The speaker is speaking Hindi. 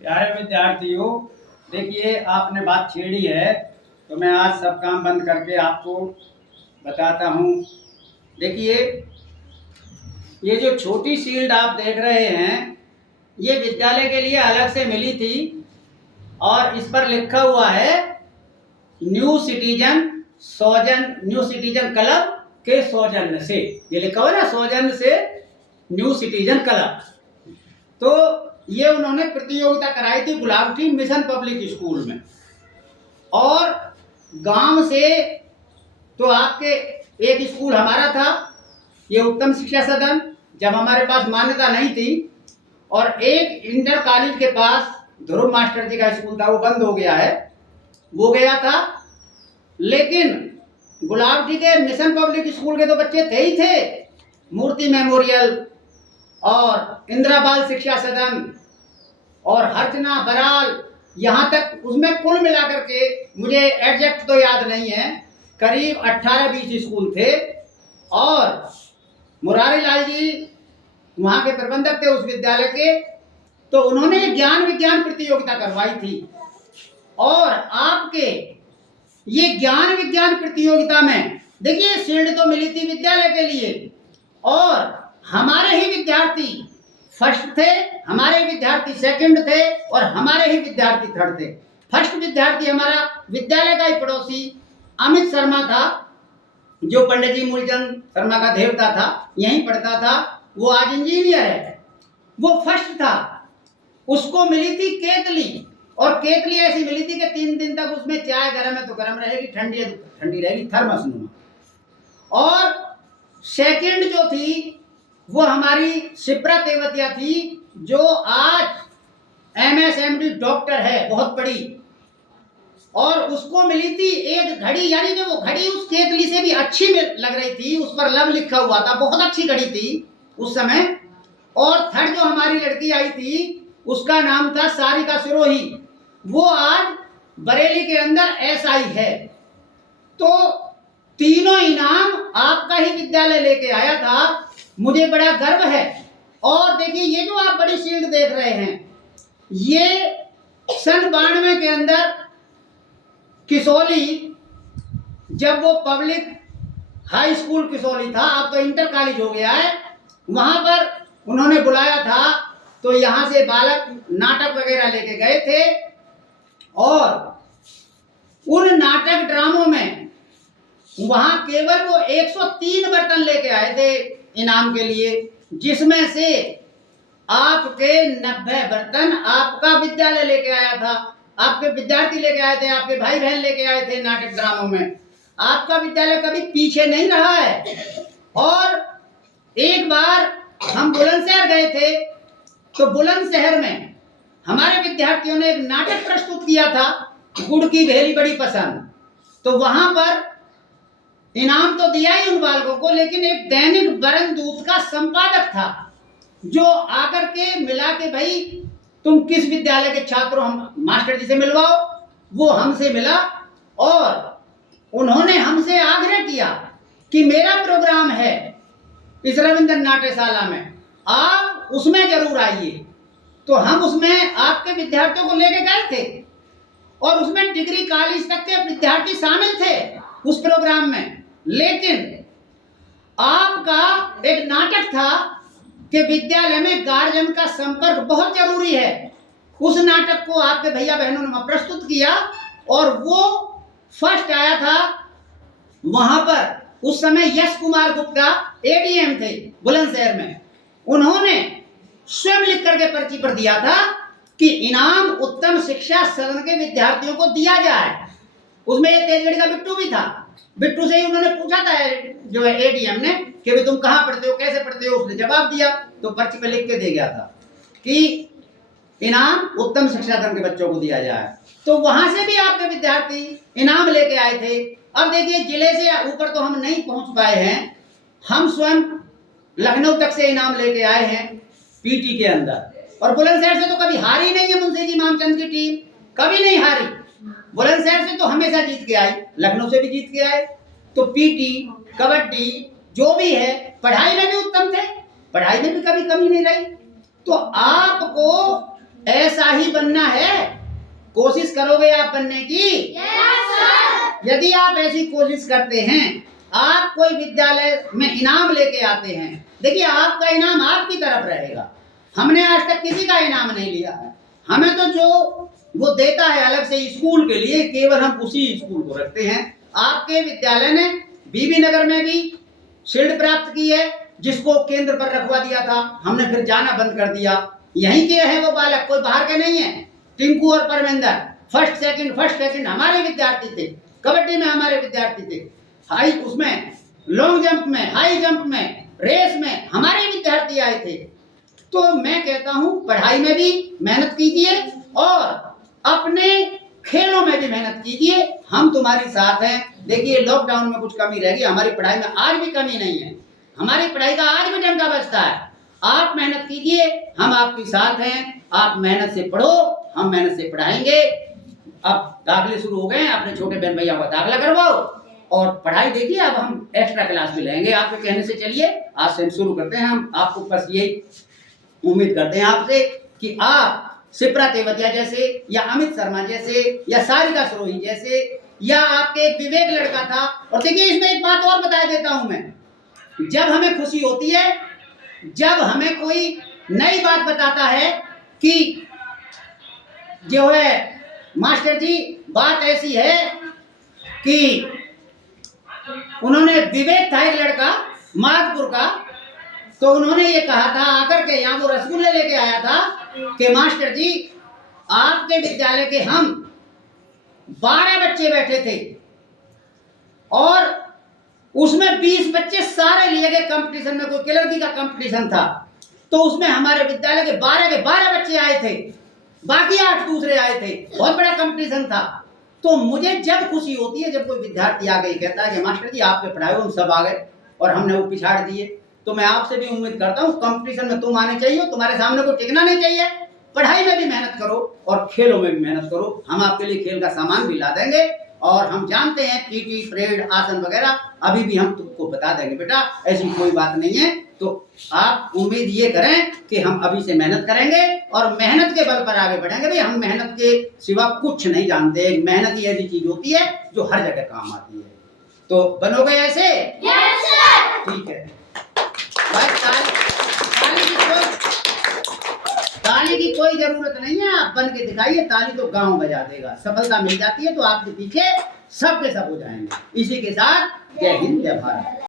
प्यारे विद्यार्थियों, देखिए आपने बात छेड़ी है तो मैं आज सब काम बंद करके आपको बताता हूँ। देखिए, ये जो छोटी शील्ड आप देख रहे हैं, ये विद्यालय के लिए अलग से मिली थी और इस पर लिखा हुआ है न्यू सिटीजन क्लब के सौजन्य से। ये लिखा हुआ है ना, सौजन्य से न्यू सिटीजन क्लब। तो ये उन्होंने प्रतियोगिता कराई थी गुलाबटी मिशन पब्लिक स्कूल में। और गांव से तो आपके एक स्कूल हमारा था, ये उत्तम शिक्षा सदन, जब हमारे पास मान्यता नहीं थी। और एक इंटर कॉलेज के पास ध्रुव मास्टर जी का स्कूल था, वो बंद हो गया है, वो गया था। लेकिन गुलाबटी के मिशन पब्लिक स्कूल के तो बच्चे थे ही थे। मूर्ति मेमोरियल और इंदिरा बाल शिक्षा सदन और हर्चना बराल, यहाँ तक उसमें कुल मिलाकर के मुझे एग्जैक्ट तो याद नहीं है, करीब 18-20 स्कूल थे। और मुरारी लाल जी वहाँ के प्रबंधक थे उस विद्यालय के, तो उन्होंने ज्ञान विज्ञान प्रतियोगिता करवाई थी। और आपके ये ज्ञान विज्ञान प्रतियोगिता में देखिए शील्ड तो मिली थी विद्यालय के लिए, और हमारे ही विद्यार्थी फर्स्ट थे, हमारे विद्यार्थी सेकंड थे और हमारे ही विद्यार्थी थर्ड थे। फर्स्ट विद्यार्थी हमारा विद्यालय का ही पड़ोसी अमित शर्मा था, जो पंडित जी मूलचंद शर्मा का देवता था, यहीं पढ़ता था, वो आज इंजीनियर है, वो फर्स्ट था। उसको मिली थी केतली, और केतली ऐसी मिली थी कि 3 दिन तक उसमें चाय गर्म है तो गर्म रहेगी, ठंडी है तो ठंडी रहेगी, थर्मस में। और सेकंड जो थी वो हमारी शिप्रा तेवतिया थी, जो आज MSMD डॉक्टर है, बहुत बड़ी। और उसको मिली थी एक घड़ी, यानी कि वो घड़ी उस केतली से भी अच्छी लग रही थी, उस पर लव लिखा हुआ था, बहुत अच्छी घड़ी थी उस समय। और थर्ड जो हमारी लड़की आई थी उसका नाम था सारिका सिरोही, वो आज बरेली के अंदर SI है। तो तीनों इनाम आपका ही विद्यालय लेके आया था, मुझे बड़ा गर्व है। और देखिए ये जो आप बड़ी शील्ड देख रहे हैं, ये सन 92 के अंदर किसौली, जब वो पब्लिक हाई स्कूल किसौली था, अब तो इंटर कॉलेज हो गया है, वहां पर उन्होंने बुलाया था। तो यहां से बालक नाटक वगैरह लेके गए थे, और उन नाटक ड्रामों में वहां केवल वो 103 बर्तन लेके आए थे इनाम के लिए, जिसमें से आपके 90 बर्तन आपका विद्यालय लेके आया था, आपके विद्यार्थी लेके आए थे, आपके भाई बहन लेके आए थे नाटक ड्रामों में। आपका विद्यालय कभी पीछे नहीं रहा है। और एक बार हम बुलंदशहर गए थे, तो बुलंदशहर में हमारे विद्यार्थियों ने एक नाटक प्रस्तुत किया था, गुड़ की भेली बड़ी पसंद। तो वहां पर इनाम तो दिया ही उन बालकों को, लेकिन एक दैनिक बरनदूत का संपादक था, जो आकर के मिला के भाई तुम किस विद्यालय के छात्र हो, हम मास्टर जी से मिलवाओ। वो हमसे मिला और उन्होंने हमसे आग्रह किया कि मेरा प्रोग्राम है इस रविंद्र नाट्यशाला में, आप उसमें जरूर आइए। तो हम उसमें आपके विद्यार्थियों को लेके गए थे, और उसमें डिग्री कॉलेज तक के विद्यार्थी शामिल थे उस प्रोग्राम में। लेकिन आपका एक नाटक था कि विद्यालय में गार्जियन का संपर्क बहुत जरूरी है। उस नाटक को आपके भैया बहनों ने प्रस्तुत किया, और वो फर्स्ट आया था। वहां पर उस समय यश कुमार गुप्ता ADM थे बुलंदशहर में, उन्होंने स्वयं लिख करके पर्ची पर दिया था कि इनाम उत्तम शिक्षा सदन के विद्यार्थियों को दिया जाए। उसमें एक तेजगढ़ का बिट्टू भी था, बिट्टू से ही उन्होंने पूछा था जो है ADM ने कि भाई तुम कहाँ पढ़ते हो, कैसे पढ़ते हो, उसने जवाब दिया, तो पर्ची पे लिख के दे गया था कि इनाम उत्तम शिक्षा सदन के बच्चों को दिया जाए। तो वहां से भी आपके विद्यार्थी इनाम लेके आए थे। अब देखिए जिले से ऊपर तो हम नहीं पहुंच पाए हैं, हम स्वयं लखनऊ तक से इनाम लेके आए हैं PT के अंदर। और बुलंदशहर से तो कभी हारी नहीं है मुंशी जी मामचंद की टीम, कभी नहीं हारी। बुलंदशहर से तो हमेशा जीत के आई, लखनऊ से भी जीत के आए। तो PT, कबड्डी जो भी है, पढ़ाई में भी उत्तम थे, पढ़ाई में भी कभी कमी नहीं रही। तो आपको ऐसा ही बनना है? कोशिश करोगे आप बनने की? यदि आप ऐसी कोशिश करते हैं, आप कोई विद्यालय में इनाम लेके आते हैं, देखिए आपका इनाम आपकी तरफ रहेगा। हमने आज तक किसी का इनाम नहीं लिया है। हमें तो जो वो देता है अलग से स्कूल के लिए, केवल हम उसी स्कूल को रखते हैं। आपके विद्यालय ने बीबी नगर में भी शील्ड प्राप्त की है, जिसको केंद्र पर रखवा दिया था, हमने फिर जाना बंद कर दिया। यहीं के हैं वो बालक, कोई बाहर के नहीं है। टिंकू और परमेंद्र फर्स्ट सेकंड हमारे विद्यार्थी थे। कबड्डी में हमारे विद्यार्थी थे, हाई उसमें लॉन्ग जंप में, हाई जंप में, रेस में हमारे विद्यार्थी आए थे। तो मैं कहता हूं पढ़ाई में भी मेहनत कीजिए और अपने खेलों में भी मेहनत कीजिए। हम तुम्हारी साथ हैं। देखिए लॉकडाउन में कुछ कमी रहेगी, हमारी पढ़ाई में आज भी कमी नहीं है। हमारी पढ़ाई का आज भी डंका बजता है। आप मेहनत कीजिए, हम आपके साथ हैं। आप मेहनत से पढ़ो, हम मेहनत से पढ़ाएंगे। अब दाखिले शुरू हो गए हैं, अपने छोटे बहन भैया का दाखिला करवाओ और पढ़ाई देखिए। अब हम एक्स्ट्रा क्लास भी लेंगे आपके कहने से। चलिए आज से शुरू करते हैं। हम आपको बस यही उम्मीद करते हैं आपसे कि आप शिप्रा तेवतिया जैसे, या अमित शर्मा जैसे, या सारिका सरोही जैसे, या आपके एक विवेक लड़का था। और देखिए इसमें एक बात और बता देता हूं मैं, जब हमें खुशी होती है, जब हमें कोई नई बात बताता है कि जो है मास्टर जी बात ऐसी है कि उन्होंने, विवेक था एक लड़का माधपुर का, तो उन्होंने ये कहा था आकर के, यहाँ वो रसगुल्ले लेके आया था कि मास्टर जी आपके विद्यालय के हम 12 बच्चे बैठे थे और उसमें 20 बच्चे सारे लिए गए कंपटीशन में। कोई कलरकी का कंपटीशन था, तो उसमें हमारे विद्यालय के 12 बच्चे आए थे, बाकी 8 दूसरे आए थे। बहुत बड़ा कंपटीशन था। तो मुझे जब खुशी होती है जब कोई विद्यार्थी आ गई कहता है कि मास्टर जी आपके पढ़ाए हम सब आ गए और हमने वो पिछाड़ दिए। तो मैं आपसे भी उम्मीद करता हूँ कंपटीशन में तुम आने चाहिए, तुम्हारे सामने कोई टिकना नहीं चाहिए। पढ़ाई में भी मेहनत करो और खेलों में भी मेहनत करो। हम आपके लिए खेल का सामान भी ला देंगे और हम जानते हैं पीटी, परेड, आसन वगैरह अभी भी हम तुमको बता देंगे बेटा, ऐसी कोई बात नहीं है। तो आप उम्मीद ये करें कि हम अभी से मेहनत करेंगे और मेहनत के बल पर आगे बढ़ेंगे। भाई हम मेहनत के सिवा कुछ नहीं जानते। मेहनत ही ऐसी चीज होती है जो हर जगह काम आती है। तो बनोगे ऐसे? Yes sir. ठीक है भाई, ताली की कोई जरूरत नहीं है, आप बन के दिखाइए। ताली तो गांव बजा देगा। सफलता मिल जाती है तो आपके पीछे सबके सब हो जाएंगे। इसी के साथ जय हिंद, जय भारत।